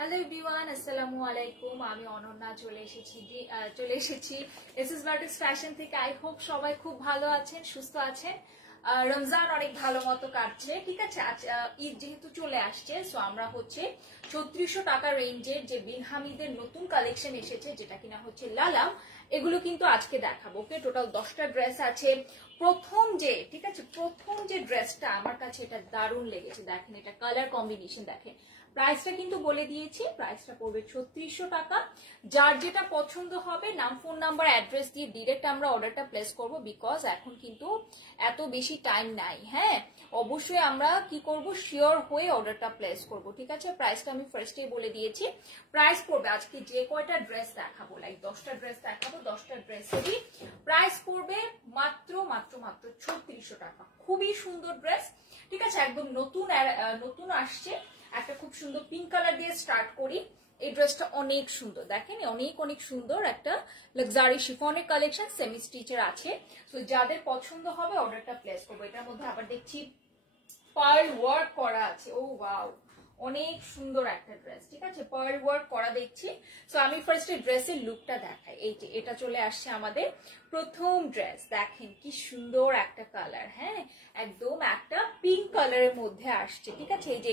Hello everyone, আসসালামু আলাইকুম। আমি অনন্যা চলে এসেছি এসএস বার্টিস ফ্যাশন থেকে। আই হোপ সবাই খুব ভালো আছেন, সুস্থ আছেন। রমজান অনেক ভালো মতো কাটছে, ঠিক আছে। আজ ঈদ যেহেতু চলে আসছে, সো আমরা হচ্ছে ৩৬০০ টাকা রেঞ্জের যে বিন হামিদের নতুন কালেকশন এসেছে, যেটা কিনা হচ্ছে লালাম, এগুলো কিন্তু আজকে দেখাবো। ওকে, টোটাল 10টা ড্রেস আছে। প্রথম যে ড্রেসটা আমার কাছে এটা দারুণ লেগেছে। দেখেন, এটা কালার কম্বিনেশন দেখেন। প্রাইসটা কিন্তু বলে দিয়েছি, প্রাইসটা পড়বে ৩৬০০ টাকা। যার যেটা পছন্দ হবে নাম, ফোন নাম্বার, অ্যাড্রেস দিয়ে ডিরেক্ট আমরা অর্ডারটা প্লেস করব, বিকজ এখন কিন্তু এত বেশি টাইম নাই। হ্যাঁ, অবশ্যই আমরা কি করব, শিওর হয়ে অর্ডারটা প্লেস করব, ঠিক আছে। প্রাইসটা আমি ফার্স্টেই বলে দিয়েছি। প্রাইস পড়বে আজকে যে কয়টা ড্রেস দেখাবো, লাইক 10টা ড্রেস দেখাবো, 10টা ড্রেসেরই প্রাইস পড়বে মাত্র ৩৬০০ টাকা। খুবই সুন্দর ড্রেস, ঠিক আছে, একদম নতুন আসছে। একটা খুব সুন্দর পিঙ্ক কালার দিয়ে স্টার্ট করি। এই ড্রেসটা অনেক সুন্দর, দেখেন অনেক সুন্দর একটা লাক্সারি শিফনের কালেকশন, সেমি স্টিচের আছে। তো যাদের পছন্দ হবে অর্ডারটা প্লেস করবো। এটার মধ্যে আবার দেখছি পার্ল ওয়ার্ক করা আছে। ও ওয়াও, অনেক সুন্দর একটা ড্রেস, ঠিক আছে, পার্ল ওয়ার্ক করা দেখছি। সো আমি ফার্স্টে ড্রেসের লুকটা দেখাই। এই যে এটা চলে আসছে আমাদের প্রথম ড্রেস। দেখেন কি সুন্দর একটা কালার, হ্যাঁ, একদম একটা পিঙ্ক কালারের মধ্যে আসছে, ঠিক আছে। এই যে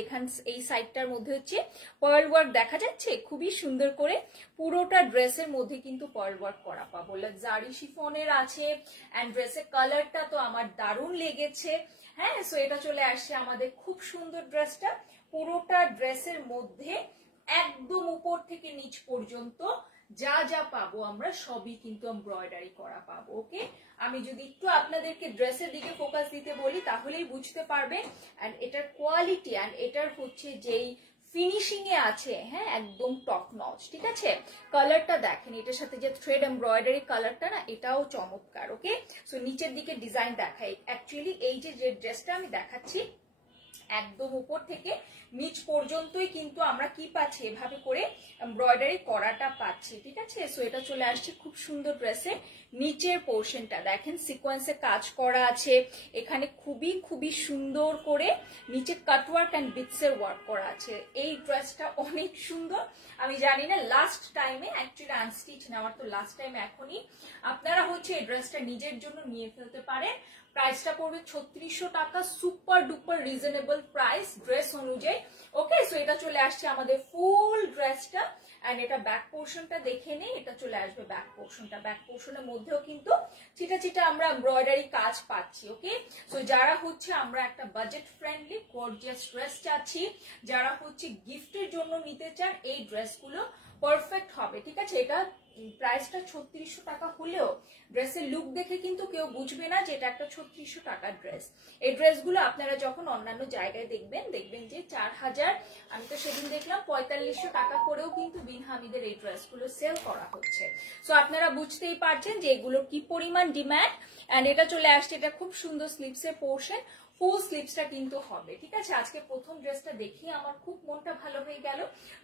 এই সাইডটার মধ্যে হচ্ছে পার্ল ওয়ার্ক দেখা যাচ্ছে খুবই সুন্দর করে। পুরোটা ড্রেসের মধ্যে কিন্তু পার্ল ওয়ার্ক করা পাবো, লাক্সারি শিফনের আছে। অ্যান্ড ড্রেসের কালারটা তো আমার দারুণ লেগেছে। হ্যাঁ, সো এটা চলে আসছে আমাদের খুব সুন্দর ড্রেসটা। পুরোটা ড্রেসের মধ্যে একদম উপর থেকে নিচ পর্যন্ত যা যা পাবো আমরা সবই কিন্তু এমব্রয়ডারি করা পাবো। ওকে, আমি যদি একটু আপনাদেরকে ড্রেসের দিকে ফোকাস দিতে বলি তাহলেই বুঝতে পারবেন। এন্ড এটার কোয়ালিটি এন্ড এটার হচ্ছে যেই ফিনিশিং এ আছে, হ্যাঁ, একদম টপ নচ, ঠিক আছে। কালারটা দেখেন, এটার সাথে যে থ্রেড এমব্রয়ডারি কালারটা না, এটাও চমৎকার। ওকে, সো নিচের দিকে ডিজাইন দেখাই। অ্যাকচুয়ালি এই যে ড্রেসটা আমি দেখাচ্ছি, একদম উপর থেকে নিচ পর্যন্তই কিন্তু আমরা কি পাচ্ছি, এভাবে করে এমব্রয়ডারি করাটা পাচ্ছি, ঠিক আছে। সো এটা চলে আসছে খুব সুন্দর ড্রেসে। নিচের পোর্শনটা দেখেন সিকোয়েন্সে কাজ করা আছে। এখানে খুবই সুন্দর করে নিচে কাটওয়ার্ক এন্ড বিটসের ওয়ার্ক করা আছে। এই ড্রেসটা অনেক সুন্দর। আমি জানি না লাস্ট টাইমে অ্যাকচুয়ালি আনস্টিচ নেওয়ার তো লাস্ট টাইম এখনই, আপনারা হচ্ছে এই ড্রেসটা নিজের জন্য নিয়ে ফেলতে পারেন। প্রাইসটা পড়বে ৩৬০০ টাকা, super duper reasonable price dress অনুযায়ী। ওকে, সো এটা চলে আসছে আমাদের ফুল ড্রেসটা। এন্ড এটা ব্যাক পোর্শনটা দেখে নেই, এটা চলে আসবে ব্যাক পোর্শনটা। ব্যাক পোর্শনের মধ্যেও কিন্তু চিটা আমরা এমব্রয়ডারি কাজ পাচ্ছি। ওকে, সো যারা হচ্ছে আমরা একটা বাজেট ফ্রেন্ডলি গর্জিয়াস ড্রেস চাচ্ছি, যারা হচ্ছে গিফটের জন্য নিতে চান, এই ড্রেসগুলো পারফেক্ট হবে, ঠিক আছে। এটা প্রাইসটা ৩৬০০ টাকা হলেও ড্রেসের লুক দেখে কিন্তু কেউ বুঝবে না যে এটা একটা ৩৬০০ টাকার ড্রেস। এই ড্রেসগুলো আপনারা যখন অন্যান্য জায়গায় দেখবেন যে ৪০০০, আমি তো সেদিন দেখলাম ৪৫০০ টাকা করেও কিন্তু বিন হামিদের এই ড্রেসগুলো সেল করা হচ্ছে। সো আপনারা বুঝতেই পারছেন যে এগুলোর কি পরিমাণ ডিমান্ড। এন্ড এটা চলে আসছে, এটা খুব সুন্দর স্লিভসের পোর্শন, ফুল স্লিভসটা কিন্তু হবে, ঠিক আছে। আজকে প্রথম ড্রেসটা দেখি আমার খুব মনটা ভালো হয়ে গেল।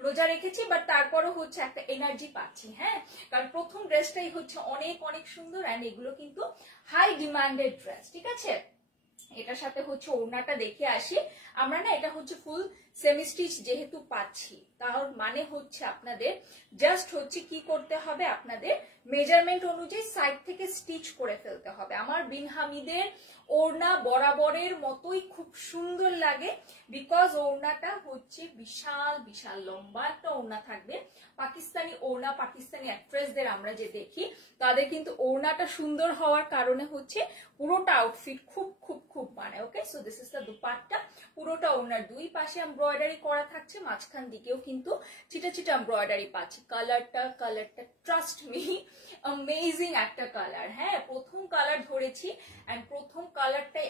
রোজা রেখেছি বাট তারপরও হচ্ছে একটা এনার্জি পাচ্ছি, হ্যাঁ, কারণ প্রথম ড্রেসটাই হচ্ছে অনেক সুন্দর। এন্ড এগুলো কিন্তু হাই ডিমান্ডেড ড্রেস, ঠিক আছে। এটার সাথে হচ্ছে ওড়নাটা দেখে আসি আমরা, না, এটা হচ্ছে ফুল সেমি স্টিচ যেহেতু পাচ্ছি, তার মানে হচ্ছে আপনাদের জাস্ট হচ্ছে কি করতে হবে, আপনাদের মেজারমেন্ট অনুযায়ী সাইড থেকে স্টিচ করে ফেলতে হবে। আমার বিন হামিদের ওড়না বরাবরের মতোই খুব সুন্দর লাগে, বিকজ ওড়নাটা হচ্ছে বিশাল লম্বা একটা ওড়না থাকবে। পাকিস্তানি ওড়না, পাকিস্তানি অ্যাক্ট্রেসদের আমরা যে দেখি, তাদের কিন্তু ওড়নাটা সুন্দর হওয়ার কারণে হচ্ছে পুরোটা আউটফিট খুব মানে। Okay, so this is the dupatta. পুরোটা ওড়নার দুই পাশে এমব্রয়ডারি করা থাকছে, মাঝখান দিকেও কিন্তু চিটা এমব্রয়ডারি পাচ্ছি। কালারটা ট্রাস্ট মি অ্যামেজিং একটা কালার। হ্যাঁ, প্রথম কালার ধরেছি এন্ড প্রথম কালারটাই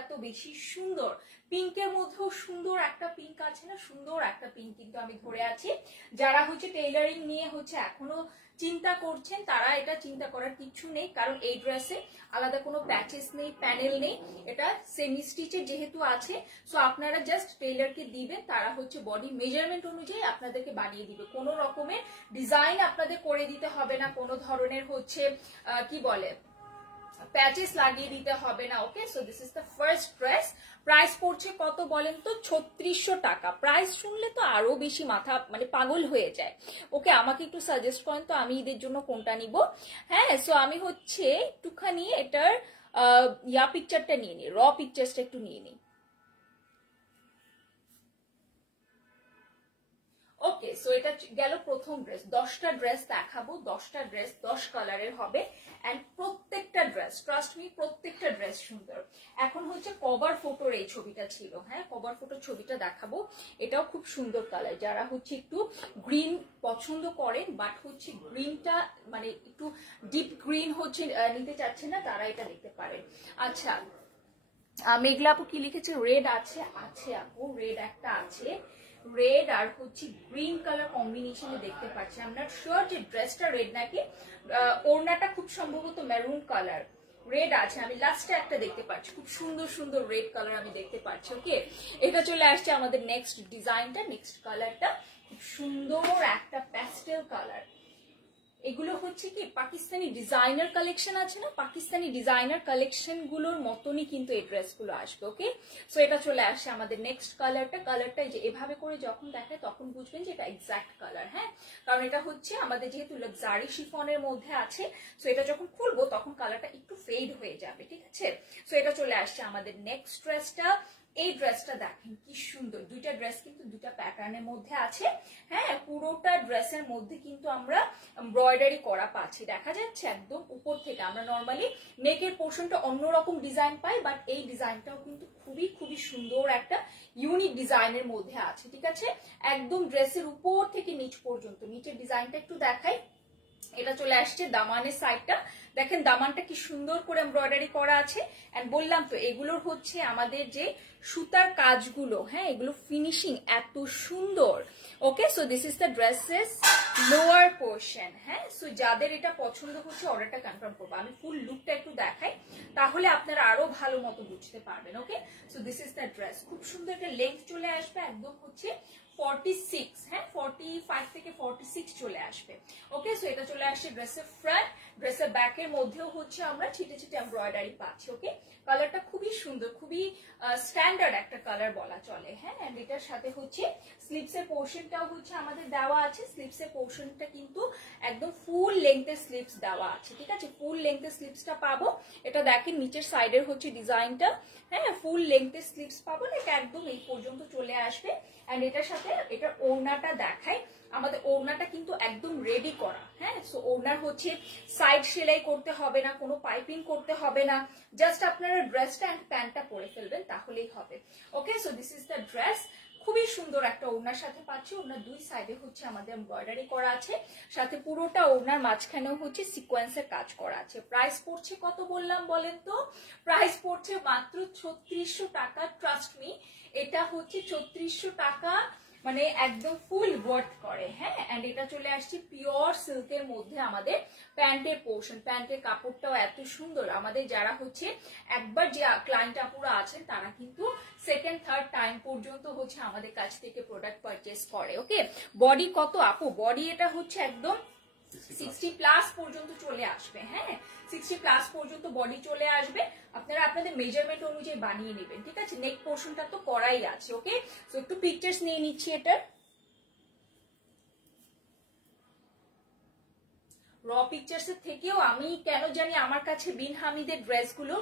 এত বেশি সুন্দর। পিঙ্কের মধ্যেও সুন্দর একটা পিঙ্ক আছে না, সুন্দর একটা পিঙ্ক কিন্তু আমি ধরে আছি। যারা হচ্ছে টেইলারিং নিয়ে হচ্ছে এখনো চিন্তা করছেন, তারা এটা চিন্তা করার কিছু নেই, কারণ এই ড্রেসে আলাদা কোনো প্যাচেস নেই, প্যানেল নেই, এটা সেমি স্টিচের যেহেতু আছে। সো আপনারা জাস্ট টেইলারকে দিবেন, তারা হচ্ছে বডি মেজারমেন্ট অনুযায়ী আপনাদেরকে বানিয়ে দিবে। কোনো রকমের ডিজাইন আপনাদের করে দিতে হবে না, কোনো ধরনের হচ্ছে কি বলে প্যাচেস লাগিয়ে দিতে হবে না। Okay, so this is the first dress. Price পড়ছে কত বলেন তো? 3600 টাকা। প্রাইস শুনলে তো আরো বেশি মাথা মানে পাগল হয়ে যায়। ওকে, আমাকে একটু সাজেস্ট করেন তো আমি ঈদের জন্য কোনটা নিব। হ্যাঁ, সো আমি হচ্ছে একটুখানি এটার পিকচারটা নিয়ে নিই, র পিকচারটা একটু নিয়ে নিই। ওকে, সো এটা গেল প্রথম ড্রেস। 10টা ড্রেস দেখাবো, 10টা ড্রেস 10 কালারের হবে এন্ড প্রত্যেকটা ড্রেস, ট্রাস্ট মি, প্রত্যেকটা ড্রেস সুন্দর। এখন হচ্ছে কভার ফটোর এই ছবিটা ছিল, হ্যাঁ কভার ফটোর ছবিটা দেখাবো। এটাও খুব সুন্দর কালার। যারা হচ্ছে একটু গ্রিন পছন্দ করেন বাট হচ্ছে গ্রিনটা মানে একটু ডিপ গ্রিন হচ্ছে নিতে চাচ্ছেন না, তারা এটা দেখতে পারেন। আচ্ছা, মেঘলা আপু কি লিখেছে? রেড আছে, আছে আপু, রেড একটা আছে। রেড আর হচ্ছে গ্রিন কালার কম্বিনেশনে দেখতে পাচ্ছি। আমরা শিওর যে ড্রেসটা রেড নাকি, ওড়নাটা খুব সম্ভবত মেরুন কালার। রেড আছে, আমি লাস্টে একটা দেখতে পাচ্ছি, খুব সুন্দর সুন্দর রেড কালার আমি দেখতে পাচ্ছি। ওকে, এটা চলে আসছে আমাদের নেক্সট ডিজাইনটা, নেক্সট কালারটা খুব সুন্দর একটা প্যাস্টেল কালার। এগুলো হচ্ছে কি পাকিস্তানি ডিজাইনার কালেকশন আছে না, পাকিস্তানি ডিজাইনার কালেকশন গুলোর মতনই কিন্তু এই ড্রেসগুলো আসবে। ওকে, সো এটা চলে আসে আমাদের নেক্সট কালারটা। কালারটা যে এভাবে করে যখন দেখায় তখন বুঝবেন যে এটা এক্সাক্ট কালার। হ্যাঁ, কারণ এটা হচ্ছে আমাদের যেহেতু লাক্সারি শিফনের মধ্যে আছে, সো এটা যখন খুলবো তখন কালারটা একটু ফেড হয়ে যাবে। ঠিক আছে, সো এটা চলে আসছে আমাদের নেক্সট ড্রেসটা। এই ড্রেসটা দেখেন কি সুন্দর, দুইটা ড্রেস কিন্তু দুইটা প্যাটার্নের মধ্যে আছে। হ্যাঁ, পুরোটা ড্রেসের মধ্যে কিন্তু আমরা এমব্রয়ডারি করা পাচ্ছি, দেখা যাচ্ছে একদম উপর থেকে। আমরা নর্মালি নেকের পোর্শনটা অন্যরকম ডিজাইন পাই, বাট এই ডিজাইনটাও কিন্তু খুবই খুবই সুন্দর একটা ইউনিক ডিজাইনের মধ্যে আছে। ঠিক আছে, একদম ড্রেসের উপর থেকে নিচ পর্যন্ত। নিচের ডিজাইনটা একটু দেখাই। এটা চলে আসছে দামানের সাইডটা, দেখেন দামানটা কি সুন্দর করে এমব্রয়ডারি করা আছে। এন্ড বললাম তো এগুলোর হচ্ছে আমাদের যে সুতার কাজগুলো, হ্যাঁ এগুলো ফিনিশিং এত সুন্দর। Okay, so this is the dresses lower portion. হ্যাঁ, সো যাদের এটা পছন্দ হচ্ছে অর্ডারটা কনফার্ম করবো। আমি ফুল লুকটা একটু দেখাই, তাহলে আপনারা আরো ভালো মতো বুঝতে পারবেন। Okay, so this is the dress. খুব সুন্দর একটা লেন্থ চলে আসবে, একদম হচ্ছে 46, হ্যাঁ 45 থেকে 46 চলে আসবে। ওকে, সো এটা চলে আসছে ড্রেসের ফ্রন্ট। ড্রেসের ব্যাকের মধ্যেও হচ্ছে আমরা ছিটে ছিটে এমব্রয়ডারি পাচ্ছি। ওকে, কালারটা খুবই সুন্দর, খুবই স্ট্যান্ডার্ড একটা কালার বলা চলে। হ্যাঁ, এন্ড এটার সাথে হচ্ছে স্লিভসের পোর্শনটাও হচ্ছে আমাদের দেওয়া আছে। স্লিভসের পোর্শনটা কিন্তু একদম ফুল লেংথের স্লিভস দেওয়া আছে। ঠিক আছে, ফুল লেংথের স্লিভসটা পাবো। এটা দেখেন নিচের সাইডের হচ্ছে ডিজাইনটা, হ্যাঁ ফুল লেংথের স্লিভস পাবো, এটা একদম এই পর্যন্ত চলে আসবে। এন্ড এটার সাথে এটার ওড়নাটা দেখাই। আমাদের ওড়নাটা কিন্তু একদম রেডি করা। হ্যাঁ, সো ওড়নার হচ্ছে সাইড সেলাই করতে হবে না, কোনো পাইপিং করতে হবে না, জাস্ট আপনারা ড্রেসটা এন্ড প্যান্টটা পরে ফেলবেন তাহলেই হবে। Okay, so this is the dress. খুবই সুন্দর একটা ওড়নার সাথে পাচ্ছি। ওড়নার দুই সাইডে হচ্ছে আমাদের এমব্রয়ডারি করা আছে, সাথে পুরোটা ওড়নার মাঝখানেও হচ্ছে সিকোয়েন্সের কাজ করা আছে। প্রাইস পড়ছে কত বললাম বলেন তো? প্রাইস পড়ছে মাত্র 3600 টাকা। ট্রাস্ট মি, এটা হচ্ছে 3600 টাকা মানে একদম ফুল ওয়ার্থ করে। হ্যাঁ, এন্ড এটা চলে আসছে পিওর সিল্কের মধ্যে আমাদের প্যান্টের পোর্শন। প্যান্টের কাপড়টাও এত সুন্দর। আমাদের যারা হচ্ছে একবার যে ক্লায়েন্ট আপুরা আছেন তারা কিন্তু সেকেন্ড থার্ড টাইম পর্যন্ত হচ্ছে আমাদের কাছ থেকে প্রোডাক্ট পারচেস করে। ওকে, বডি কত আপু? বডি এটা হচ্ছে একদম 60+ পর্যন্ত চলে আসবে। হ্যাঁ, 60+ পর্যন্ত বডি চলে আসবে। আপনারা আপনাদের মেজারমেন্ট অনুযায়ী বানিয়ে নেবেন। ঠিক আছে, নেক পোর্শনটা তো করাই আছে। ওকে, সো একটু পিকচার্স নিয়ে নিচ্ছি এটার। র পিকচার্স এর থেকেও আমি কেন জানি আমার কাছে বিন হামিদের ড্রেসগুলো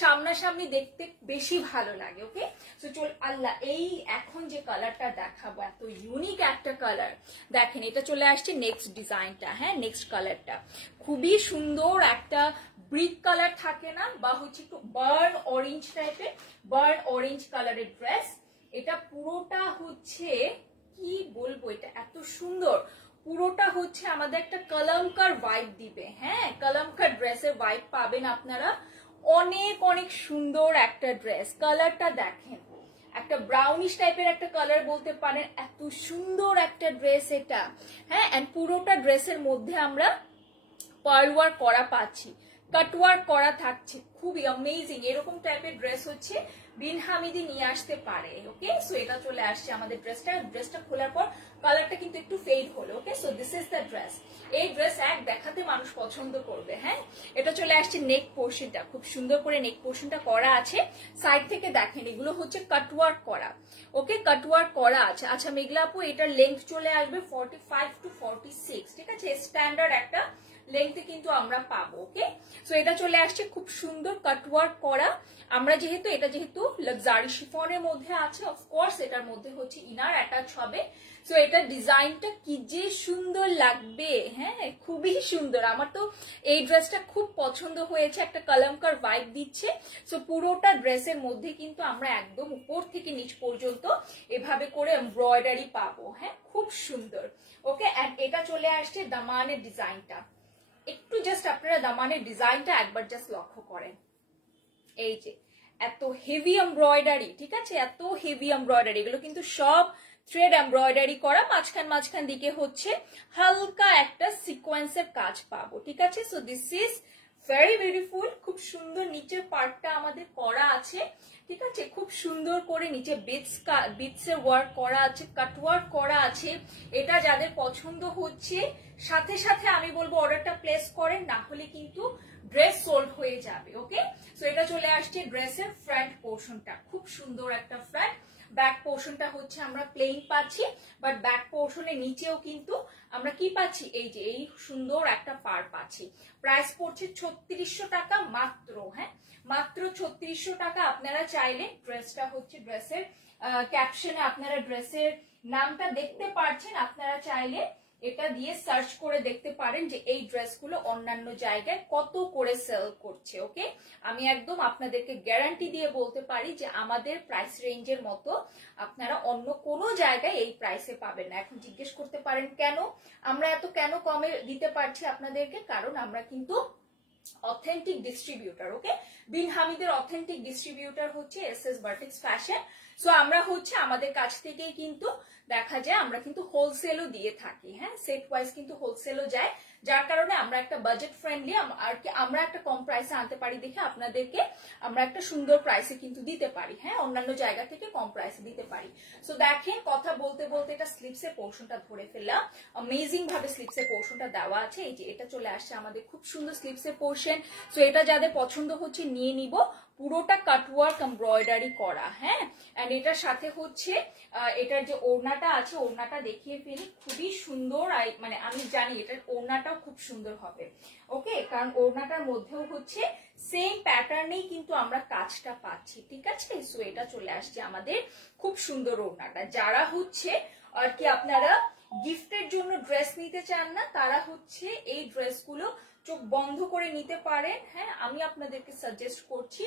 সামনাসামনি দেখতে বেশি ভালো লাগে। ওকে, সো চল আল্লাহ, এই এখন যে কালারটা দেখাবো এত ইউনিক একটা কালার। দেখেন এটা চলে আসছে নেক্সট ডিজাইনটা। হ্যাঁ, নেক্সট কালারটা খুবই সুন্দর একটা ব্রিক কালার থাকে না, বা হচ্ছে একটু বার্ন অরেঞ্জ টাইপের, বার্ন অরেঞ্জ কালারের ড্রেস। এটা পুরোটা হচ্ছে কি বলবো, এটা এত সুন্দর। পুরোটা হচ্ছে আমাদের একটা কলমকার ভাইব দিবে। হ্যাঁ, কলমকার ড্রেসের ভাইব পাবেন আপনারা। অনেক অনেক সুন্দর একটা ড্রেস। কালারটা দেখেন, একটা ব্রাউনিশ টাইপের একটা কালার বলতে পারেন। এত সুন্দর একটা ড্রেস এটা। হ্যাঁ, এন্ড পুরোটা ড্রেসের মধ্যে আমরা পার্ল ওয়ার্ক করা পাচ্ছি, কাটওয়ার্ক করা থাকছে। খুবই অ্যামেজিং। এরকম টাইপের ড্রেস হচ্ছে বিন হামিদি নিয়ে আসতে পারে। ওকে, সো এটা চলে আসছে আমাদের ড্রেসটা। ড্রেসটা খোলার পর কালারটা কিন্তু একটু ফেড হলো। Okay, so this is the dress. এই ড্রেস এক দেখাতে মানুষ পছন্দ করবে। হ্যাঁ, এটা চলে আসছে নেক পোর্শনটা, খুব সুন্দর করে নেক পোর্শনটা করা আছে। সাইড থেকে দেখেন এগুলো হচ্ছে কাটওয়ার্ক করা, ওকে, কাটওয়ার্ক করা আছে। আচ্ছা মেঘলা আপু, এটার লেন্থ চলে আসবে 45 to 46, ঠিক আছে, স্ট্যান্ডার্ড একটা লেন্থে কিন্তু আমরা পাবো। ওকে, সো এটা চলে আসছে খুব সুন্দর কাটওয়ার্ক করা। আমরা এটা যেহেতু লাক্সারি শিফনের মধ্যে আছে, অফকোর্স এটার মধ্যে হচ্ছে ইনার অ্যাটাচ হবে। সো এটা ডিজাইনটা কি যে সুন্দর লাগবে, হ্যাঁ খুবই সুন্দর। আমার তো এই ড্রেসটা খুব পছন্দ হয়েছে, একটা কলমকার ভাইব দিচ্ছে। সো পুরোটা ড্রেসের মধ্যে কিন্তু আমরা একদম উপর থেকে নিচ পর্যন্ত এভাবে করে এমব্রয়ডারি পাবো। হ্যাঁ, খুব সুন্দর। ওকে, এন্ড এটা চলে আসছে দামানের ডিজাইনটা। একটু জাস্ট আপনারা দামানের ডিজাইনটা একবার জাস্ট লক্ষ্য করেন। এই যে এত হেভি এমব্রয়ডারি, ঠিক আছে, এত হেভি এমব্রয়ডারি, এগুলো কিন্তু সব থ্রেড এমব্রয়ডারি করা। মাঝখান দিকে হচ্ছে হালকা একটা সিকোয়েন্সের কাজ পাবো, ঠিক আছে। So this is very beautiful. খুব সুন্দর নিচের পার্টটা আমাদের করা আছে, ঠিক আছে, খুব সুন্দর করে নিচে বিটস এর ওয়ার্ক করা আছে, কাট ওয়ার্ক করা আছে। এটা যাদের পছন্দ হচ্ছে সাথে সাথে আমি বলবো অর্ডারটা প্লেস করেন, না হলে কিন্তু ড্রেস সোল্ড হয়ে যাবে। ওকে, সো এটা চলে আসছে ড্রেসের ফ্রন্ট পোর্শনটা, খুব সুন্দর একটা ফ্রন্ট। ব্যাক পোর্শনটা হচ্ছে আমরা প্লেন পাচ্ছি, বাট ব্যাক পোর্শনের নিচেও কিন্তু আমরা কি পাচ্ছি, এই যে এই সুন্দর একটা পার পাচ্ছি। প্রাইস পড়ছে 3600 টাকা মাত্র। হ্যাঁ, মাত্র 3600 টাকা। আপনারা চাইলে ড্রেসটা হচ্ছে ড্রেসের ক্যাপশনে আপনারা ড্রেসের নামটা দেখতে পাচ্ছেন, আপনারা চাইলে এটা দিয়ে সার্চ করে দেখতে পারেন যে এই ড্রেসগুলো অন্যান্য জায়গায় কত করে সেল করছে। ওকে, আমি একদম আপনাদেরকে গ্যারান্টি দিয়ে বলতে পারি যে আমাদের প্রাইস রেঞ্জের মতো আপনারা অন্য কোনো জায়গায় এই প্রাইসে পাবেন না। এখন জিজ্ঞেস করতে পারেন কেন আমরা এত কেন কমে দিতে পারছি আপনাদেরকে, কারণ আমরা কিন্তু অথেন্টিক ডিস্ট্রিবিউটার। ওকে, বিন হামিদের অথেন্টিক ডিস্ট্রিবিউটার হচ্ছে এসএস বাটিক্স ফ্যাশন। সো আমরা হচ্ছে আমাদের কাছ থেকেই কিন্তু দেখা যায় আমরা কিন্তু হোলসেলও দিয়ে থাকি। হ্যাঁ, সেট ওয়াইজ কিন্তু হোলসেলও যায়, যার কারণে আমরা একটা বাজেট ফ্রেন্ডলি আর কি আমরা একটা কম প্রাইসে আনতে পারি দেখে আপনাদেরকে আমরা একটা সুন্দর প্রাইসে কিন্তু দিতে পারি। হ্যাঁ, অন্যান্য জায়গা থেকে কম প্রাইসে দিতে পারি। সো দেখেন কথা বলতে বলতে এটা স্লিপসের পোর্শনটা ধরে ফেললাম। অ্যামেজিং ভাবে স্লিপসের পোর্শনটা দেওয়া আছে। এই যে এটা চলে আসছে আমাদের খুব সুন্দর স্লিপসের পোর্শন। সো এটা যাদের পছন্দ হচ্ছে নিয়ে নিব। পুরোটা কাটওয়ার্ক এমব্রয়ডারি করা। হ্যাঁ, এন্ড এটার সাথে হচ্ছে এটার যে ওড়নাটা আছে, ওড়নাটা দেখিয়ে ফেলি, খুবই সুন্দর। মানে আমি জানি এটার ওড়নাটাও খুব সুন্দর হবে। ওকে, কারণ ওড়নাটার মধ্যেও হচ্ছে সেম প্যাটার্নেই কিন্তু আমরা কাজটা পাচ্ছি, ঠিক আছে। সো এটা চলে আসছে আমাদের খুব সুন্দর ওড়নাটা। যারা হচ্ছে আর কি আপনারা গিফটের জন্য ড্রেস নিতে চান না, তারা হচ্ছে এই ড্রেসগুলো চোখ বন্ধ করে নিতে পারেন। হ্যাঁ, আমি আপনাদেরকে সাজেস্ট করছি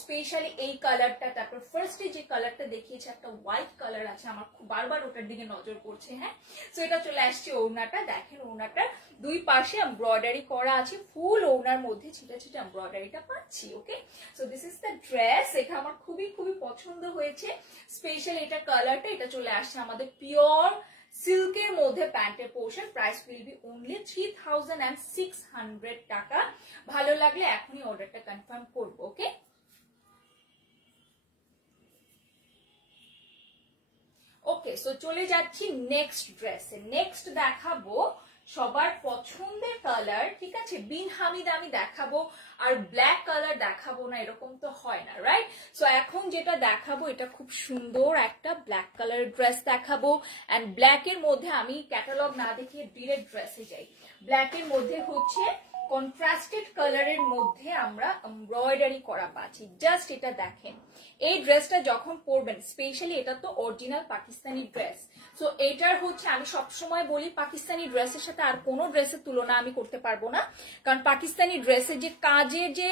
স্পেশালি এই কালারটা। তারপর ফার্স্টে যে কালারটা দেখিয়েছে একটা হোয়াইট কালার আছে, আমার খুব বারবার ওটার দিকে নজর পড়ছে। হ্যাঁ, সো এটা চলে আসছে ওড়নাটা। দেখেন ওড়নাটার দুই পাশে এমব্রয়ডারি করা আছে, ফুল ওড়নার মধ্যে ছিটা ছিটা এমব্রয়ডারিটা পাচ্ছি। Okay, so this is the dress. এটা আমার খুবই খুবই পছন্দ হয়েছে, স্পেশালি এটা কালারটা। এটা চলে আসছে আমাদের পিওর সিল্কের মধ্যে প্যান্টের portion. Price will be only 3600 টাকা। ভালো লাগলে এখনই অর্ডারটা কনফার্ম করবো। ওকে, ওকে, সো চলে যাচ্ছি নেক্সট ড্রেসে। নেক্সট দেখাবো সবার পছন্দের কালার, ঠিক আছে। বিন হামিদ আমি দেখাবো আর ব্ল্যাক কালার দেখাবো না, এরকম তো হয় না, রাইট। সো এখন যেটা দেখাবো এটা খুব সুন্দর একটা ব্ল্যাক কালার ড্রেস দেখাবো। এন্ড ব্ল্যাক এর মধ্যে আমি ক্যাটালগ না দেখিয়ে ডিরেক্ট ড্রেসে যাই। ব্ল্যাক এর মধ্যে হচ্ছে কন্ট্রাস্টেড কালারের মধ্যে আমরা এমব্রয়ডারি করা পাচ্ছি। জাস্ট এটা দেখেন, এই ড্রেসটা যখন পরবেন, স্পেশালি এটা তো অরিজিনাল পাকিস্তানি ড্রেস। সো এটার হচ্ছে আমি সবসময় বলি পাকিস্তানি ড্রেসের সাথে আর কোনো ড্রেসের তুলনা আমি করতে পারবো না, কারণ পাকিস্তানি ড্রেসের যে কাজের যে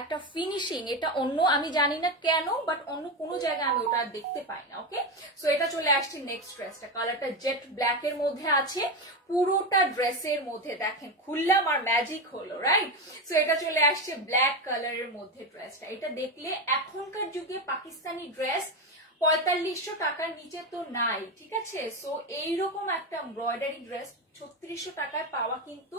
একটা ফিনিশিং, এটা অন্য আমি জানি না কেন, বাট অন্য কোনো জায়গায় আমি ওটা দেখতে পাই না। ওকে, সো এটা চলে আসছে নেক্সট ড্রেসটা। কালারটা জেট ব্ল্যাক এর মধ্যে আছে। পুরোটা ড্রেসের মধ্যে দেখেন খুললাম আর ম্যাজিক হলো, রাইট। সো এটা চলে আসছে ব্ল্যাক কালারের মধ্যে ড্রেসটা। এটা দেখলে এখনকার যুগে পাকিস্তানি ড্রেস 4500 টাকার নিচে তো নাই, ঠিক আছে। সো এইরকম একটা এমব্রয়ডারি ড্রেস 3600 টাকায় পাওয়া কিন্তু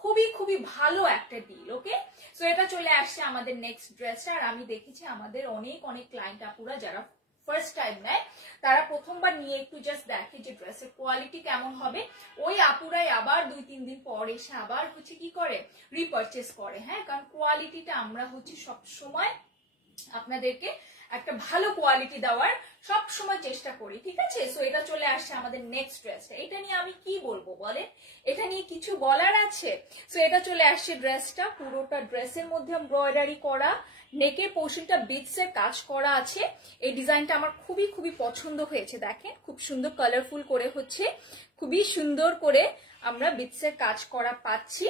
খুবই খুবই ভালো একটা ডিল। ওকে, সো এটা চলে আসছে আমাদের নেক্সট ড্রেসটা। আর আমি দেখেছি আমাদের অনেক অনেক ক্লায়েন্ট আপুরা যারা ফার্স্ট টাইম নেয় তারা প্রথমবার নিয়ে একটু জাস্ট দেখে যে ড্রেসের কোয়ালিটি কেমন হবে, ওই আপুরাই আবার 2-3 দিন পর এসে আবার হচ্ছে কি করে রিপারচেস করে। হ্যাঁ, কারণ কোয়ালিটিটা আমরা হচ্ছে সব সময় আপনাদেরকে একটা ভালো কোয়ালিটি দেওয়ার সব সময় চেষ্টা করি, ঠিক আছে। সো এটা চলে আসছে আমাদের নেক্সট ড্রেসটা। এটা নিয়ে আমি কি বলবো বলেন, এটা নিয়ে কিছু বলার আছে? সো এটা চলে আসছে ড্রেসটা, পুরোটা ড্রেসের মধ্যে এমব্রয়ডারি করা, নেকের পোর্শনটা বিটস এর কাজ করা আছে। এই ডিজাইনটা আমার খুবই খুবই পছন্দ হয়েছে, দেখেন খুব সুন্দর কালারফুল করে হচ্ছে, খুবই সুন্দর করে আমরা বিটস এর কাজ করা পাচ্ছি।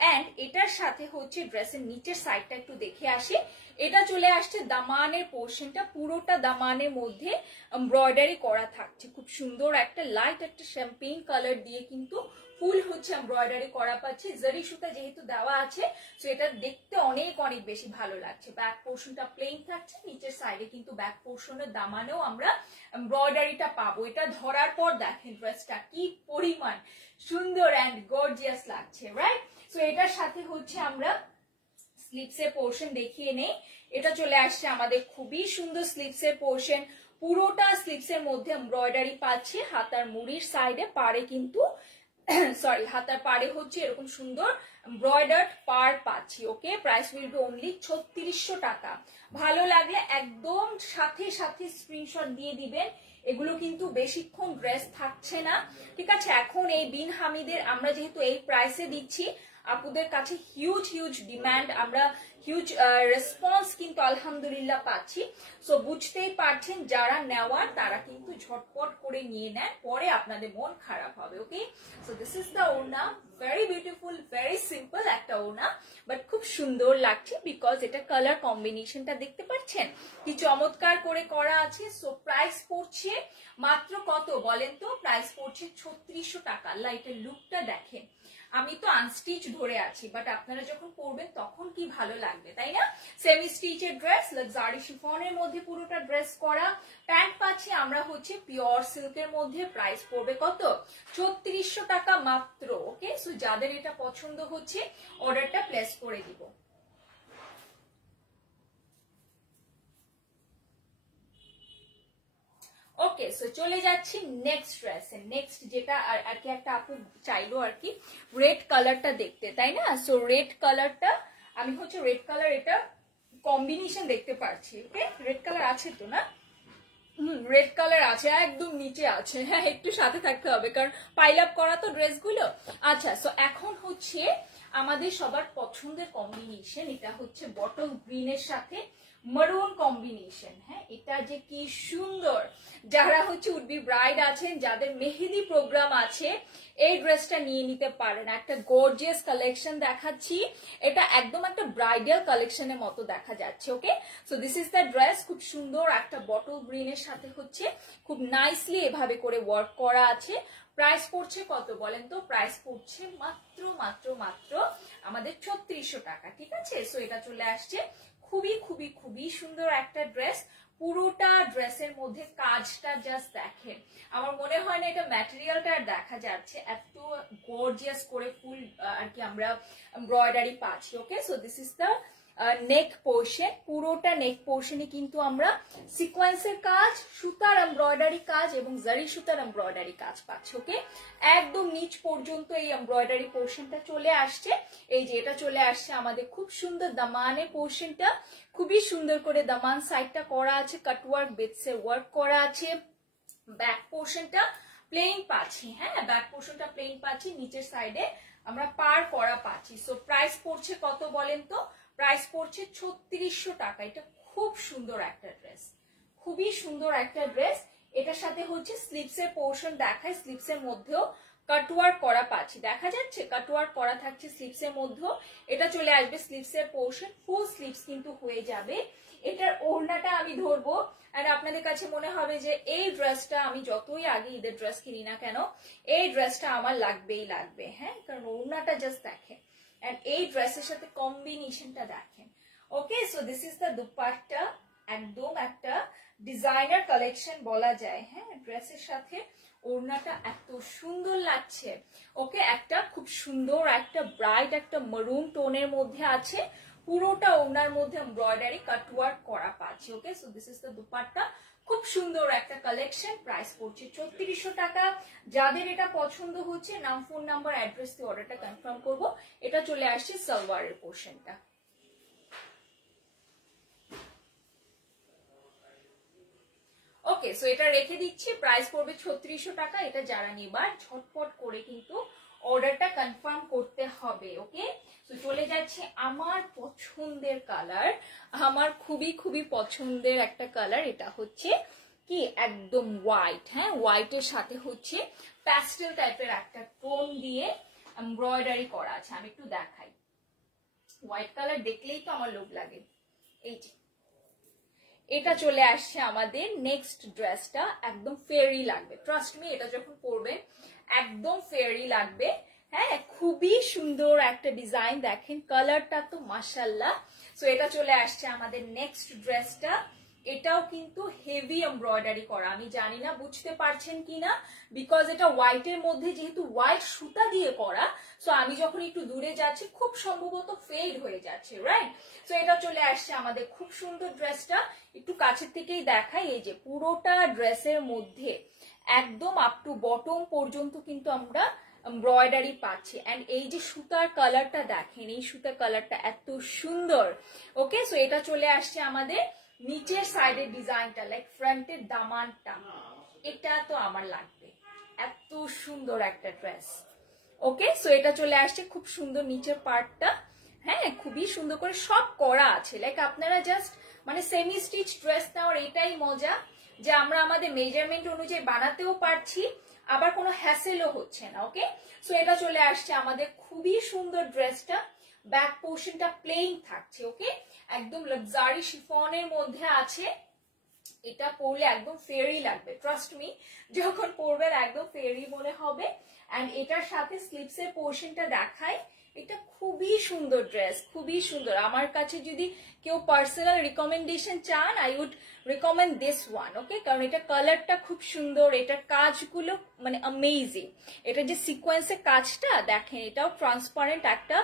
এন্ড এটার সাথে হচ্ছে ড্রেসের নিচের সাইডটা একটু দেখে আসি। এটা চলে আসছে দামানের পোর্শনটা, পুরোটা দামানের মধ্যে এমব্রয়ডারি করা থাকছে, খুব সুন্দর একটা লাইট একটা শ্যাম্পেইন কালার দিয়ে কিন্তু ফুল হচ্ছে এমব্রয়ডারি করা পাচ্ছি। জরি সুতা যেহেতু দেওয়া আছে তো এটা দেখতে অনেক অনেক বেশি ভালো লাগছে। ব্যাক পোর্শনটা প্লেন থাকছে, নিচের সাইডে কিন্তু ব্যাক পোর্শনের দামানেও আমরা এমব্রয়ডারিটা পাবো। এটা ধরার পর দেখেন ড্রেসটা কি পরিমাণ সুন্দর এন্ড গর্জিয়াস লাগছে, রাইট। সো এটার সাথে হচ্ছে আমরা স্লিভসের পোর্শন দেখিয়ে নেই। এটা চলে আসছে আমাদের খুবই সুন্দর স্লিভসের পোর্শন, পুরোটা স্লিভসের মধ্যে এমব্রয়ডারি পাচ্ছে। হাতার মুড়ির সাইডে পাড়ে কিন্তু সরি হাতার পাড়ে হচ্ছে এরকম সুন্দর এমব্রয়ডার্ড পাড় পাচ্ছি। ওকে, প্রাইস উইল বি অনলি 3600 টাকা। ভালো লাগলে একদম সাথে সাথে স্ক্রিনশট দিয়ে দিবেন। এগুলো কিন্তু বেশিক্ষণ ড্রেস থাকছে না, ঠিক আছে। এখন এই বিন হামিদের আমরা যেহেতু এই প্রাইসে দিচ্ছি, আপুদের কাছে হিউজ হিউজ ডিমান্ড, আমরা হিউজ রেসপন্স কিন্তু আলহামদুলিল্লাহ পাচ্ছি। সো বুঝতেই পারছেন যারা নেওয়ার তারা কিন্তু ঝটপট করে নিয়ে নেন, পরে আপনাদের মন খারাপ হবে। Okay, so this is the ওড়না, ভেরি বিউটিফুল, ভেরি সিম্পল একটা ওড়না, বাট খুব সুন্দর লাগছে বিকজ এটা কালার কম্বিনেশনটা দেখতে পাচ্ছেন কি চমৎকার করে করা আছে। সো প্রাইস পড়ছে মাত্র কত বলেন তো? প্রাইস পড়ছে 3600 টাকা। আল্লাহ, এটার লুকটা দেখেন, আমি তো আনস্টিচ ধরে আছি, বাট আপনারা যখন পরবেন তখন কি ভালো লাগবে, তাই না? সেমি স্টিচের ড্রেস, লাক্সারি শিফনের মধ্যে পুরোটা ড্রেস করা, প্যান্ট পাচ্ছি আমরা হচ্ছে পিওর সিল্কের মধ্যে। প্রাইস পড়বে কত? 3600 টাকা মাত্র। ওকে, সো যাদের এটা পছন্দ হচ্ছে অর্ডারটা প্লেস করে দিব। ওকে, সো চলে যাচ্ছি নেক্সট ড্রেসে। নেক্সট যেটা আর কি একটা আপু চাইলো আর কি রেড কালারটা দেখতে, তাই না? সো রেড কালারটা আমি হচ্ছে রেড কালার এটা কম্বিনেশন দেখতে পাচ্ছি। ওকে, রেড কালার আছে তো না? রেড কালার আছে, একদম নিচে আছে। হ্যাঁ, একটু সাথে থাকতে হবে কারণ পাইল আপ করা তো ড্রেসগুলো। আচ্ছা, সো এখন হচ্ছে আমাদের সবার পছন্দের কম্বিনেশন, এটা হচ্ছে বটল গ্রিনের সাথে মারুন কম্বিনেশন। হ্যাঁ, এটা যে কি সুন্দর, যারা হচ্ছে উডবি ব্রাইড আছেন, যাদের মেহেদি প্রোগ্রাম আছে, এই ড্রেসটা নিয়ে নিতে পারেন। একটা গর্জিয়াস কালেকশন দেখাচ্ছি, এটা একদম একটা ব্রাইডাল কালেকশনের মতো দেখা যাচ্ছে। Okay, so this is the dress, খুব সুন্দর একটা বটল গ্রিনের সাথে হচ্ছে খুব নাইসলি এভাবে করে ওয়ার্ক করা আছে। প্রাইস পড়ছে কত বলেন তো? প্রাইস পড়ছে মাত্র মাত্র মাত্র আমাদের 3600 টাকা, ঠিক আছে। সো এটা চলে আসছে খুবই খুবই খুবই সুন্দর একটা ড্রেস, পুরোটা ড্রেসের মধ্যে কাজটা জাস্ট দেখেন, আমার মনে হয় না এটা ম্যাটেরিয়ালটা আর দেখা যাচ্ছে, এত গর্জিয়াস করে ফুল আর কি আমরা এমব্রয়ডারি পাচ্ছি। Okay, so this is the neck portion, পুরোটা নেক পোর্শনে কিন্তু আমরা সিকোয়েন্সের কাজ, সুতার এমব্রয়ডারি কাজ এবং জারি সুতার এমব্রয়ডারি কাজ পাচ্ছি। ওকে, একদম নিচ পর্যন্ত এই এমব্রয়ডারি পোর্শনটা চলে আসছে। এই যে এটা চলে আসছে আমাদের খুব সুন্দর দামানের পোর্শনটা, খুবই সুন্দর করে দামান সাইডটা করা আছে, কাটওয়ার্ক বিটসের ওয়ার্ক করা আছে। ব্যাক পোর্শনটা প্লেন পাচ্ছি, হ্যাঁ ব্যাক পোর্শনটা প্লেন পাচ্ছি, নিচের সাইডে আমরা পার করা পাচ্ছি। সো প্রাইস পড়ছে কত বলেন তো? প্রাইস পড়ছে 3600 টাকা। এটা খুব সুন্দর একটা ড্রেস, খুবই সুন্দর একটা ড্রেস। এটার সাথে হচ্ছে স্লিভসের পোর্শন দেখায়, স্লিভসের মধ্যেও কাটওয়ার্ক করা পাচ্ছি, দেখা যাচ্ছে কাটওয়ার্ক করা থাকছে স্লিভসের মধ্যেও। এটা চলে আসবে স্লিভসের পোর্শন, ফুল স্লিভস কিন্তু হয়ে যাবে। এটার ওড়নাটা আমি ধরবো আর আপনাদের কাছে মনে হবে যে এই ড্রেসটা আমি যতই আগে ঈদের ড্রেস কিনি না কেন এই ড্রেসটা আমার লাগবেই লাগবে। হ্যাঁ, কারণ ওড়নাটা জাস্ট দেখেন এন্ড এই ড্রেসের সাথে কম্বিনেশনটা দেখেন। Okay, so this is the dupatta, একদম একটা ডিজাইনার কালেকশন বলা যায়। হ্যাঁ, ড্রেসের সাথে ওড়নাটা এত সুন্দর লাগছে। ওকে, একটা খুব সুন্দর একটা ব্রাইট একটা মারুন টোনের মধ্যে আছে, পুরোটা ওড়নার মধ্যে এমব্রয়ডারি কাটওয়ার্ক করা পাচ্ছি। Okay, so this is the dupatta, খুব সুন্দর একটা কালেকশন, প্রাইস পড়ছে 3400 টাকা। যাদের এটা পছন্দ হচ্ছে নাম, ফোন নাম্বার, অ্যাড্রেস দিয়ে অর্ডারটা কনফার্ম করব। এটা চলে আসছে সালোয়ারের পোর্শনটা। ওকে, সো এটা রেখে দিচ্ছি, প্রাইস পড়বে 3600 টাকা। এটা যারা নিবার ঝটপট করে কিন্তু অর্ডারটা কনফার্ম করতে হবে। ওকে, তো চলে যাচ্ছে আমার পছন্দের কালার, আমার খুবই খুবই পছন্দের একটা কালার। এটা হচ্ছে কি একদম হোয়াইট, হ্যাঁ হোয়াইটের সাথে হচ্ছে প্যাস্টেল টাইপের একটা টোন দিয়ে এমব্রয়ডারি করা আছে। আমি একটু দেখাই, হোয়াইট কালার দেখলেই তো আমার লোভ লাগে। এই যে এটা চলে আসছে আমাদের নেক্সট ড্রেসটা, একদম ফেয়ারি লাগবে, ট্রাস্ট মি, এটা যখন পরবে একদম ফেয়ারি লাগবে। হ্যাঁ, খুবই সুন্দর একটা ডিজাইন, দেখেন কালারটা তো মাশাআল্লাহ। সো এটা চলে আসছে আমাদের নেক্সট ড্রেসটা। এটাও কিন্তু হেভি এমব্রয়ডারি করা, আমি জানি না বুঝতে পারছেন কিনা, বিকজ এটা হোয়াইটের মধ্যে যেহেতু হোয়াইট সুতা দিয়ে করা, সো আমি যখন একটু দূরে যাচ্ছি খুব সম্ভবত ফেড হয়ে যাচ্ছে, রাইট? সো এটা চলে আসছে আমাদের খুব সুন্দর ড্রেসটা, একটু কাছের থেকেই দেখাই। এই যে পুরোটা ড্রেসের মধ্যে একদম আপ টু বটম পর্যন্ত কিন্তু আমরা এমব্রয়ডারি পাচ্ছি। এন্ড এই যে সুতার কালারটা দেখেন, এই সুতার কালারটা এত সুন্দর। ওকে, সো এটা চলে আসছে আমাদের নিচের সাইডের ডিজাইনটা, লাইক ফ্রন্টের দামানটা, এটা তো আমার লাগবে, এত সুন্দর একটা ড্রেস। ওকে, সো এটা চলে আসছে খুব সুন্দর নিচের পার্টটা, হ্যাঁ খুবই সুন্দর করে সব করা আছে। লাইক আপনারা জাস্ট মানে সেমি স্টিচ ড্রেস নেওয়ার এটাই মজা, যে আমরা আমাদের মেজারমেন্ট অনুযায়ী বানাতেও পারছি, আবার কোনো হ্যাসেলও হচ্ছে না। ওকে, সো এটা চলে আসছে আমাদের খুবই সুন্দর ড্রেসটা, ব্যাক পোর্শনটা প্লেন থাকছে। ওকে, একদম লাক্সারি শিফনের মধ্যে আছে। এটা পরলে একদম ফেয়ারি লাগবে, ট্রাস্ট মি, যখন পরবেন একদম ফেয়ারি মনে হবে। এন্ড এটার সাথে স্লিপসের পোর্শনটা দেখাই, এটা খুবই সুন্দর ড্রেস, খুবই সুন্দর। আমার কাছে যদি কেউ পার্সোনাল রিকমেন্ডেশন চান, I would recommend this one. Okay, কারণ এটা কালারটা খুব সুন্দর, এটার কাজগুলো মানে অ্যামেজিং। এটা যে সিকোয়েন্সের কাজটা দেখেন, এটাও ট্রান্সপারেন্ট একটা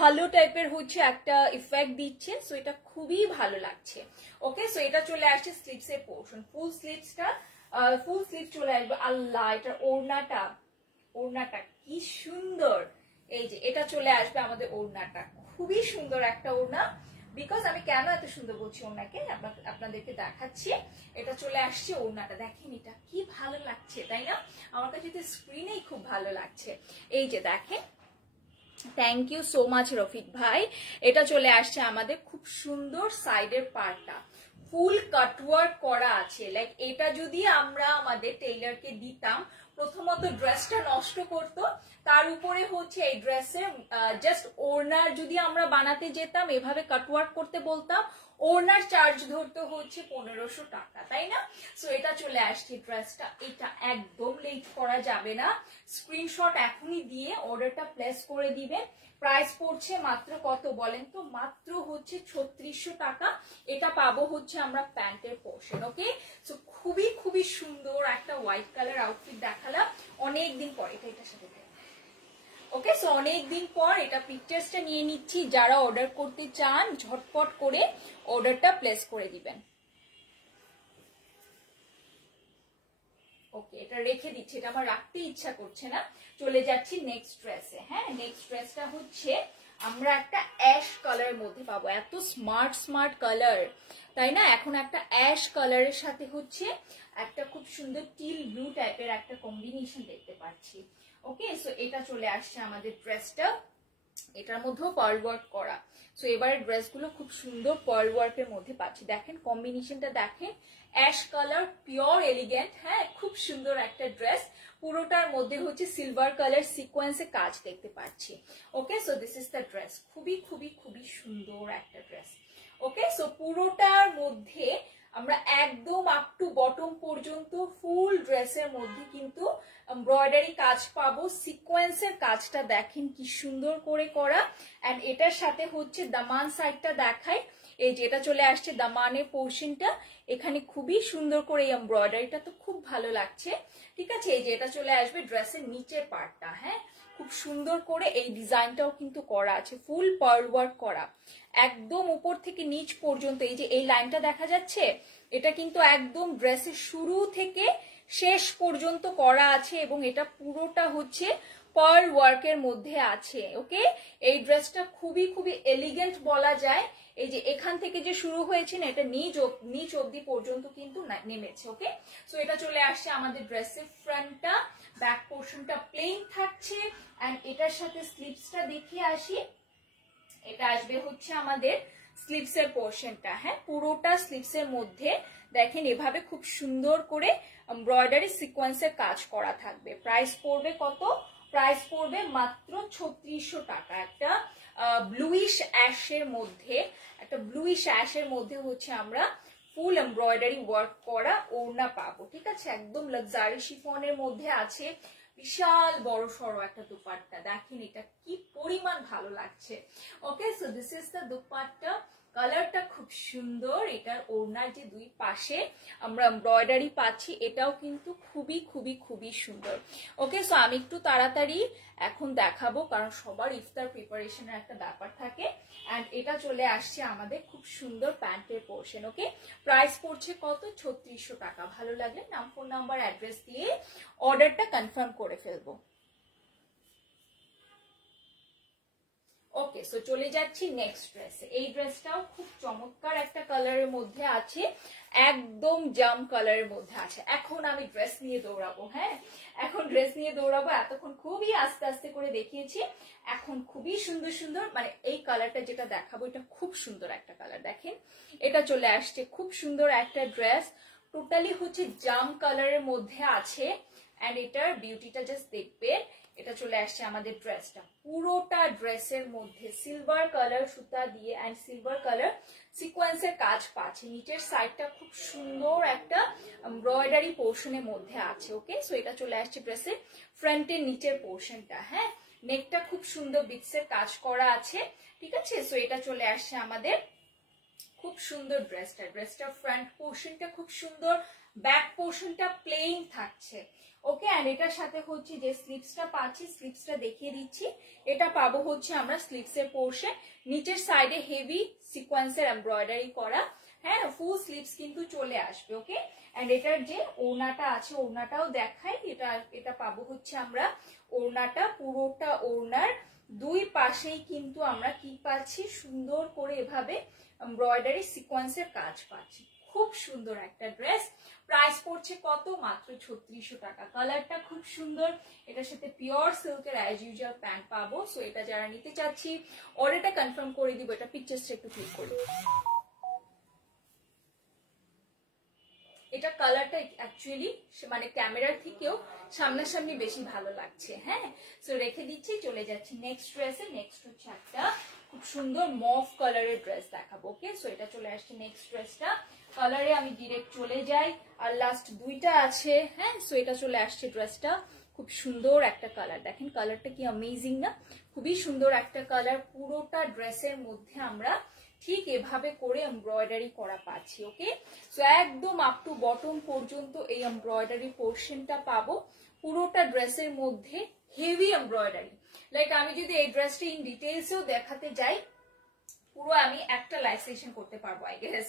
হালো টাইপের হচ্ছে একটা ইফেক্ট দিচ্ছে, সো এটা খুবই ভালো লাগছে। ওকে, সো এটা চলে আসছে স্লিভসের পোর্শন, ফুল স্লিভসটা, ফুল স্লিভ চলে আসবে। আল্লাহ, এটার ওড়নাটা, ওড়নাটা কি সুন্দর। এই যে এটা চলে আসবে আমাদের ওড়নাটা, খুবই সুন্দর একটা ওড়না। বিকজ আমি কেন এত সুন্দর বলছি ওড়নাকে, আপনাদেরকে দেখাচ্ছি। এটা চলে আসছে ওড়নাটা, দেখেন এটা কি ভালো লাগছে, তাই না? আমার কাছে তো স্ক্রিনেই খুব ভালো লাগছে। এই যে দেখেন, thank you so much Rafiq ভাই। এটা চলে আসছে আমাদের খুব সুন্দর সাইডের পার্টটা, ফুল কাটওয়ার্ক করা আছে। লাইক এটা যদি আমরা আমাদের টেইলারকে দিতাম, প্রথমত ড্রেসটা নষ্ট করতো, তার উপরে হচ্ছে এই ড্রেসের জাস্ট ওড়নার যদি আমরা বানাতে যেতাম, এভাবে কাটওয়ার্ক করতে বলতাম, ওড়নার চার্জ ধরতে হচ্ছে 1500 টাকা, তাই না? সো এটা চলে আসছে ড্রেসটা, এটা একদম লেট করা যাবে না, স্ক্রিনশট এখনই দিয়ে অর্ডারটা প্লেস করে দিবেন। প্রাইস পড়ছে মাত্র কত বলেন তো, মাত্র হচ্ছে 3600 টাকা। এটা পাবো হচ্ছে আমরা প্যান্টের পোর্শন। ওকে, সো খুবই খুবই সুন্দর একটা হোয়াইট কালার আউটফিট দেখালাম অনেকদিন পর, এটার সাথে। ওকে, সো অনেকদিন পর এটা পিকচার্সটা নিয়ে নিচ্ছি, যারা অর্ডার করতে চান ঝটপট করে অর্ডারটা প্লেস করে দিবেন। ওকে, এটা রেখে দিচ্ছি, এটা আমার রাখতে ইচ্ছা করছে না। চলে যাচ্ছি নেক্সট ড্রেসে। হ্যাঁ, নেক্সট ড্রেসটা হচ্ছে আমরা একটা অ্যাশ কালারের মধ্যে পাবো, এত স্মার্ট স্মার্ট কালার, তাই না? এখন একটা অ্যাশ কালারের সাথে হচ্ছে একটা খুব সুন্দর টিল ব্লু টাইপের একটা কম্বিনেশন দেখতে পাচ্ছি। ওকে, সো এটা চলে আসছে আমাদের ড্রেসটা, এটার মধ্যেও পার্ল ওয়ার্ক করা। সো এবারে ড্রেসগুলো খুব সুন্দর পার্ল ওয়ার্কের মধ্যে পাচ্ছি, দেখেন কম্বিনেশনটা দেখেন, অ্যাশ কালার পিওর এলিগেন্ট। হ্যাঁ, খুব সুন্দর একটা ড্রেস, পুরোটার মধ্যে হচ্ছে সিলভার কালার সিকোয়েন্সে কাজ দেখতে পাচ্ছি। Okay, so this is the dress, খুবই খুবই খুবই সুন্দর একটা ড্রেস। ওকে, সো পুরোটার মধ্যে আমরা একদম আপ টু বটম পর্যন্ত ফুল ড্রেসের মধ্যে কিন্তু এমব্রয়ডারি কাজ পাবো, সিকোয়েন্সের কাজটা দেখেন কি সুন্দর করে করা। এন্ড এটার সাথে হচ্ছে দামান সাইডটা দেখায়, এই যে এটা চলে আসছে দামানের পোর্শনটা, এখানে খুবই সুন্দর করে এই এমব্রয়ডারিটা তো খুব ভালো লাগছে। ঠিক আছে, এই যে এটা চলে আসবে ড্রেসের নিচের পার্টটা। হ্যাঁ, খুব সুন্দর করে এই ডিজাইনটাও কিন্তু করা আছে, ফুল পার্ল ওয়ার্ক করা একদম উপর থেকে নিচ পর্যন্ত। এই যে এই লাইনটা দেখা যাচ্ছে, এটা কিন্তু একদম ড্রেসের শুরু থেকে শেষ পর্যন্ত করা আছে এবং এটা পুরোটা হচ্ছে পার্ল ওয়ার্কের মধ্যে আছে। ওকে, এই ড্রেসটা খুবই খুবই এলিগেন্ট বলা যায়। এই যে এখান থেকে যে শুরু হয়েছে না, এটা নিচ অবধি পর্যন্ত কিন্তু নেমেছে। ওকে, সো এটা চলে আসছে আমাদের ড্রেসের ফ্রন্টটা, ব্যাক পোর্শনটা প্লেন থাকছে এন্ড এটার সাথে স্লিভসটা দেখিয়ে আসি। এটা আসবে হচ্ছে আমাদের স্লিভসের পোর্শনটা। হ্যাঁ, পুরোটা স্লিভসের মধ্যে দেখেন এভাবে খুব সুন্দর করে এমব্রয়ডারি সিকোয়েন্সের কাজ করা থাকবে। প্রাইস পড়বে কত? প্রাইস পড়বে মাত্র 3600 টাকা। একটা ব্লুইশ অ্যাশের মধ্যে, হচ্ছে আমরা ফুল এমব্রয়ডারি ওয়ার্ক করা ওড়না পাবো। ঠিক আছে, একদম লাক্সারি শিফনের মধ্যে আছে, বিশাল বড় সড়ো একটা দুপাট্টা। দেখেন এটা কি পরিমাণ ভালো লাগছে। Okay, so this is the dupatta. কালারটা খুব সুন্দর, এটার ওড়নার যে দুই পাশে আমরা এমব্রয়ডারি পাচ্ছি, এটাও কিন্তু খুবই খুবই খুবই সুন্দর। ওকে, সো আমি একটু তাড়াতাড়ি এখন দেখাবো কারণ সবার ইফতার প্রিপারেশনের একটা ব্যাপার থাকে। এন্ড এটা চলে আসছে আমাদের খুব সুন্দর প্যান্টের পোর্শন। ওকে, প্রাইস পড়ছে কত? 3600 টাকা। ভালো লাগলে নাম, ফোন নাম্বার, অ্যাড্রেস দিয়ে অর্ডারটা কনফার্ম করে ফেলবো। ওকে, সো চলে যাচ্ছি নেক্সট ড্রেসে। এই ড্রেসটাও খুব চমৎকার একটা কালারের মধ্যে আছে, একদম জাম কালারের মধ্যে আছে। এখন আমি ড্রেস নিয়ে দৌড়াবো। হ্যাঁ, এখন ড্রেস নিয়ে দৌড়াবো। এতক্ষণ খুবই আস্তে আস্তে করে দেখিয়েছি, এখন খুবই সুন্দর সুন্দর, মানে এই কালারটা যেটা দেখাবো এটা খুব সুন্দর একটা কালার। দেখেন এটা চলে আসছে খুব সুন্দর একটা ড্রেস, টোটালি হচ্ছে জাম কালারের মধ্যে আছে। এন্ড এটার বিউটিটা জাস্ট দেখবে। এটা চলে আসছে আমাদের ড্রেসটা, পুরোটা ড্রেসের মধ্যে সিলভার কালার সুতা দিয়ে এন্ড সিলভার কালার সিকোয়েন্সের কাজ পাচ্ছে। নিচের সাইডটা খুব সুন্দর একটা এমব্রয়ডারি পোর্শনের মধ্যে আছে। ওকে, সো এটা চলে আসছে ড্রেসের ফ্রন্টের নিচের পোর্শনটা। হ্যাঁ, নেকটা খুব সুন্দর বিটসের কাজ করা আছে। ঠিক আছে, সো এটা চলে আসছে আমাদের খুব সুন্দর ড্রেসটা ফ্রন্ট পোর্শনটা খুব সুন্দর, ব্যাক পোর্শনটা প্লেন থাকছে। ওকে, এন্ড এটার সাথে হচ্ছে যে স্লিভসটা পাচ্ছি, স্লিভসটা দেখিয়ে দিচ্ছি। এটা পাবো হচ্ছে আমরা স্লিভসের পোর্শন, নিচের সাইডে হেভি সিকোয়েন্সের এমব্রয়ডারি করা। হ্যাঁ, ফুল স্লিভস কিন্তু চলে আসবে। ওকে, এন্ড এটার যে ওড়নাটা আছে, ওড়নাটাও দেখাই। এটা পাবো হচ্ছে আমরা ওড়নাটা, পুরোটা ওড়নার দুই পাশেই কিন্তু আমরা কি পাচ্ছি, সুন্দর করে এভাবে এমব্রয়ডারি সিকোয়েন্সের কাজ পাচ্ছি। খুব সুন্দর একটা ড্রেস। প্রাইস পড়ছে কত? মাত্র 3600 টাকা। কালারটা খুব সুন্দর, এটার সাথে পিওর সিল্কের অ্যাজ ইউজুয়াল প্যান্ট পাবো। সো এটা যারা নিতে চাচ্ছি অর্ডারটা কনফার্ম করে দিব। এটা পিকচারটা একটু ক্লিক করি। এটা কালারটা অ্যাকচুয়ালি মানে ক্যামেরার থেকেও সামনাসামনি বেশি ভালো লাগছে। হ্যাঁ, সো রেখে দিচ্ছি, চলে যাচ্ছি নেক্সট ড্রেসে। নেক্সট হচ্ছে একটা খুব সুন্দর মভ কালারের ড্রেস দেখাবো। ওকে, সো এটা চলে আসছে নেক্সট ড্রেসটা। কালারে আমি ডিরেক্ট চলে যাই, আর লাস্ট দুইটা আছে। হ্যাঁ, সো এটা চলে আসছে ড্রেসটা, খুব সুন্দর একটা কালার। দেখেন কালারটা কি অ্যামেজিং না? খুবই সুন্দর একটা কালার। পুরোটা ড্রেসের মধ্যে আমরা ঠিক এভাবে করে এমব্রয়ডারি করা পাচ্ছি। ওকে, সো একদম আপ টু বটম পর্যন্ত এই এমব্রয়ডারি পোর্শনটা পাবো। পুরোটা ড্রেসের মধ্যে হেভি এমব্রয়ডারি। লাইক আমি যদি এই ড্রেসটা ইন ডিটেলসেও দেখাতে যাই, পুরো আমি একটা লাইভ সেশন করতে পারবো আই গেস।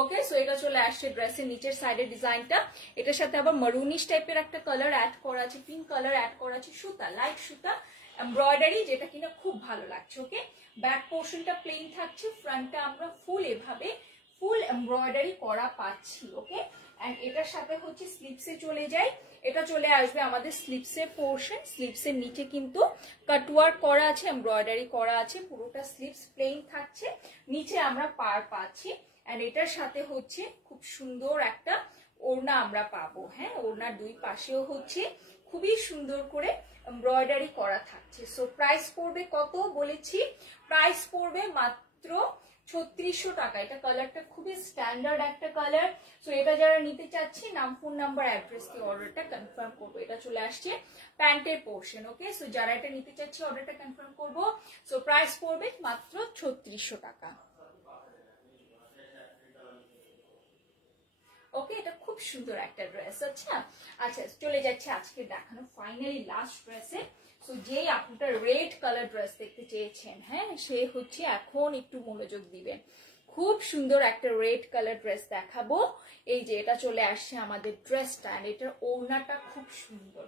ওকে, সো এটা চলে আসছে ড্রেসের নিচের সাইডের ডিজাইনটা। এটার সাথে আবার মারুনিশ টাইপের একটা কালার অ্যাড করা আছে, পিঙ্ক কালার অ্যাড করা আছে, সুতা, লাইট সুতা এমব্রয়ডারি, যেটা কিনা খুব ভালো লাগছে। ওকে, ব্যাক পোর্শনটা প্লেন থাকছে, ফ্রন্টটা আমরা ফুল এভাবে ফুল এমব্রয়ডারি করা পাচ্ছি। ওকে, এন্ড এটার সাথে হচ্ছে স্লিভসে চলে যাই। এটা চলে আসবে আমাদের স্লিভসের পোর্শন। স্লিভসের নিচে কিন্তু কাটওয়ার্ক করা আছে, এমব্রয়ডারি করা আছে, পুরোটা স্লিভস প্লেন থাকছে, নিচে আমরা পার পাচ্ছি। এন্ড এটার সাথে হচ্ছে খুব সুন্দর একটা ওড়না আমরা পাবো। হ্যাঁ, ওড়নার দুই পাশেও হচ্ছে খুবই সুন্দর করে এমব্রয়ডারি করা থাকছে। সো প্রাইস পড়বে কত বলেছি? প্রাইস পড়বে মাত্র 3600 টাকা। এটা কালারটা খুবই স্ট্যান্ডার্ড একটা কালার। সো এটা যারা নিতে চাচ্ছি নাম, ফোন নাম্বার, অ্যাড্রেস দিয়ে অর্ডারটা কনফার্ম করবো। এটা চলে আসছে প্যান্টের পোর্শন। ওকে, সো যারা এটা নিতে চাচ্ছি অর্ডারটা কনফার্ম করবো। সো প্রাইস পড়বে মাত্র 3600 টাকা। ওকে, এটা খুব সুন্দর একটা ড্রেস। আচ্ছা আচ্ছা, চলে যাচ্ছে আজকে দেখানো ফাইনালি লাস্ট ড্রেসে। সো যে আপুটা রেড কালার ড্রেস দেখতে চেয়েছেন, হ্যাঁ, সে হচ্ছে এখন একটু মনোযোগ দিবেন। খুব সুন্দর একটা রেড কালার ড্রেস দেখাবো। এই যে এটা চলে আসছে আমাদের ড্রেসটা, এন্ড এটার ওড়নাটা খুব সুন্দর।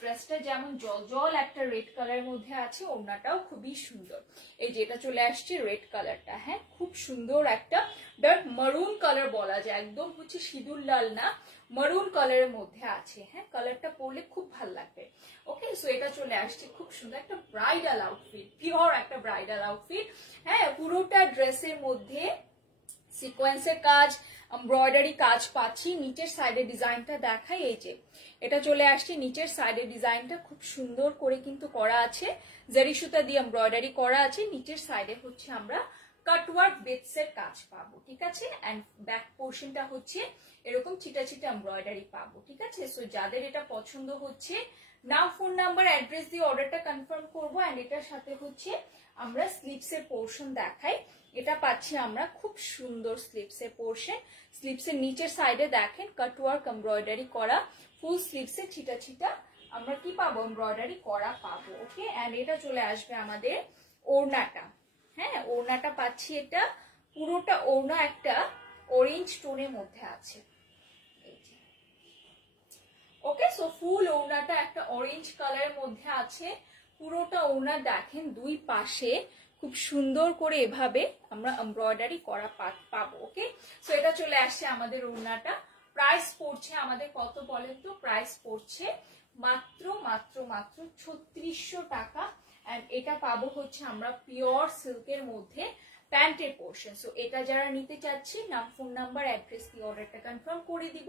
ড্রেসটা যেমন জল একটা রেড কালারের মধ্যে আছে, ওড়নাটাও খুবই সুন্দর। এই যে এটা চলে আসছে রেড কালারটা, হ্যাঁ, খুব সুন্দর একটা ডার্ক মারুন কালার বলা যায়, একদম হচ্ছে সিঁদুর লাল না, মারুন কালারের মধ্যে আছে। হ্যাঁ, কালারটা পরলে খুব ভালো লাগবে। ওকে, সো এটা চলে আসছে খুব সুন্দর একটা ব্রাইডাল আউটফিট, পিওর একটা ব্রাইডাল আউটফিট। হ্যাঁ, পুরোটা ড্রেসের মধ্যে সিকোয়েন্সের কাজ, এমব্রয়ডারি কাজ পাচ্ছি। নিচের সাইডের ডিজাইনটা দেখাই, এই যে এটা চলে আসছে নিচের সাইডের ডিজাইনটা খুব সুন্দর করে কিন্তু করা আছে, জারি সুতা দিয়ে এমব্রয়ডারি করা আছে। নিচের সাইডে হচ্ছে আমরা কাটওয়ার্ক বেডস এর কাজ পাবো, ঠিক আছে। এন্ড ব্যাক পোর্শনটা হচ্ছে এরকম চিটা চিটা এমব্রয়ডারি পাবো, ঠিক আছে। সো যাদের এটা পছন্দ হচ্ছে, নাম, ফোন নাম্বার, অ্যাড্রেস দিয়ে অর্ডারটা কনফার্ম করবো। এন্ড এটার সাথে হচ্ছে আমরা স্লিপস এর পোর্শন দেখাই। এটা পাচ্ছি আমরা খুব সুন্দর স্লিপস এর পোর্শন। স্লিপস এর নিচের সাইডে দেখেন কাটওয়ার্ক এমব্রয়ডারি করা, ফুল স্লিপস এ ছিটা ছিটা আমরা কি পাবো, এমব্রয়ডারি করা পাবো। ওকে, এন্ড এটা চলে আসবে আমাদের ওড়নাটা। হ্যাঁ, ওড়নাটা পাচ্ছি, এটা পুরোটা ওড়না একটা অরেঞ্জ টোনের মধ্যে আছে। ওকে, সো ফুল ওড়নাটা একটা অরেঞ্জ কালারের মধ্যে আছে। পুরোটা ওড়না দেখেন দুই পাশে খুব সুন্দর করে এভাবে আমরা এমব্রয়ডারি করা পাবো। ওকে, সো এটা চলে আসছে আমাদের ওড়নাটা। প্রাইস পড়ছে আমাদের কত বলেন তো? প্রাইস পড়ছে মাত্র মাত্র মাত্র 3600 টাকা। এন্ড এটা পাবো হচ্ছে আমরা পিওর সিল্কের মধ্যে প্যান্টের পোর্শন। সো এটা যারা নিতে চাচ্ছি, নাম, ফোন নাম্বার, অ্যাড্রেস দিয়ে অর্ডারটা কনফার্ম করে দিব।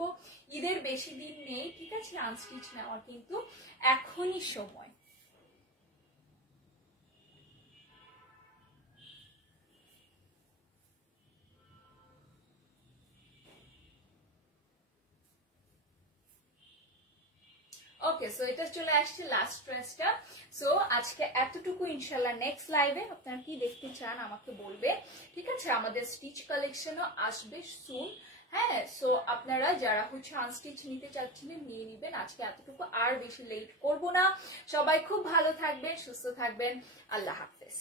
ঈদের বেশি দিন নেই, ঠিক আছে, আনস্টিচ নেওয়ার কিন্তু এখনই সময়। ওকে, সো এটা চলে আসছে লাস্ট ড্রেসটা। সো আজকে এতটুকু, ইনশাল্লাহ নেক্সট লাইভে আপনারা কি দেখতে চান আমাকে বলবে, ঠিক আছে। আমাদের স্টিচ কালেকশনও আসবে সুন। হ্যাঁ, সো আপনারা যারা হচ্ছে আনস্টিচ নিতে চাচ্ছিলেন নিয়ে নিবেন। আজকে এতটুকু, আর বেশি লেট করব না। সবাই খুব ভালো থাকবেন, সুস্থ থাকবেন। আল্লাহ হাফেজ।